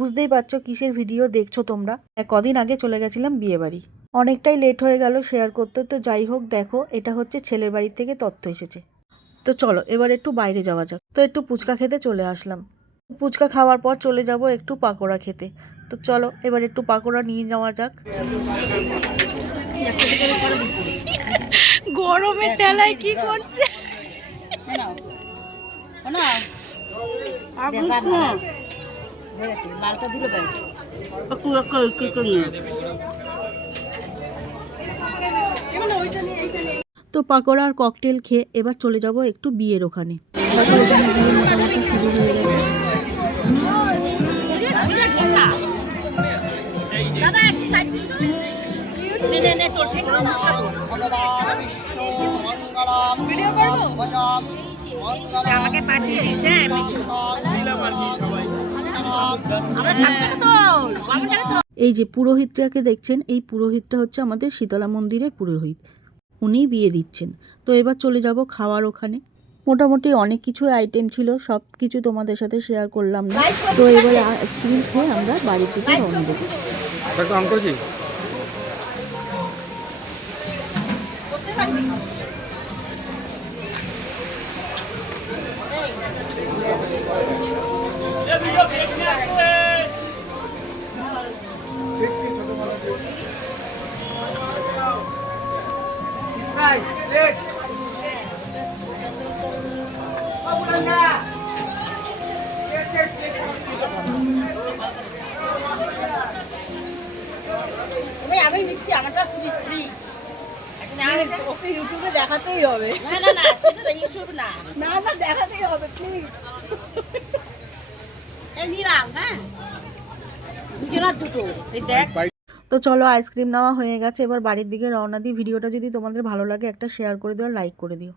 বুঝতেই পারছো কিসের ভিডিও দেখছো তোমরা। কদিন আগে চলে গেছিলাম বিয়ে বাড়ি, অনেকটাই লেট হয়ে গেল শেয়ার করতে। তো যাই হোক, দেখো এটা হচ্ছে ছেলের বাড়ি থেকে তথ্য এসেছে। তো চলো এবার একটু বাইরে যাওয়া যাক। তো একটু ফুচকা খেতে চলে আসলাম। ফুচকা খাওয়ার পর চলে যাব একটু পাকোড়া খেতে। তো চলো এবার একটু পাকোড়া নিয়ে যাওয়া যাক। গরমের টেলায় কি করছে? তো পাকোড়া আর ককটেল খেয়ে এবার চলে যাব একটু বিয়ের ওখানে। বিয়ে মোটামুটি শুরু হয়ে গেছে। আমাকে পাঠিয়ে দিস। এই যে পুরোহিতটাকে দেখছেন, এই পুরোহিতটা হচ্ছে আমাদের শীতলা মন্দিরের পুরোহিত, উনিই বিয়ে দিচ্ছেন। তো এবার চলে যাব খাওয়ার ওখানে। মোটামুটি অনেক কিছু আইটেম ছিল, সব কিছু তোমাদের সাথে শেয়ার করলাম না। তো এবার আইসক্রিম খেয়ে আমরা বাড়ির দিকে রওনা দেবো। আমি নিচ্ছি আমারটা ফ্রি। ওকে ইউটিউবে দেখাতেই হবে। না না না, সেটা ইউটিউব না, না না দেখাতেই হবে প্লিজ। এই নিলাম, হ্যাঁ দুজনের দুটো, এই দেখ। তো চলো আইসক্রিম নেওয়া হয়ে গেছে, এবার বাড়ির দিকে রওনা দিই। ভিডিওটা যদি তোমাদের ভালো লাগে একটা শেয়ার করে দিও, লাইক করে দিও।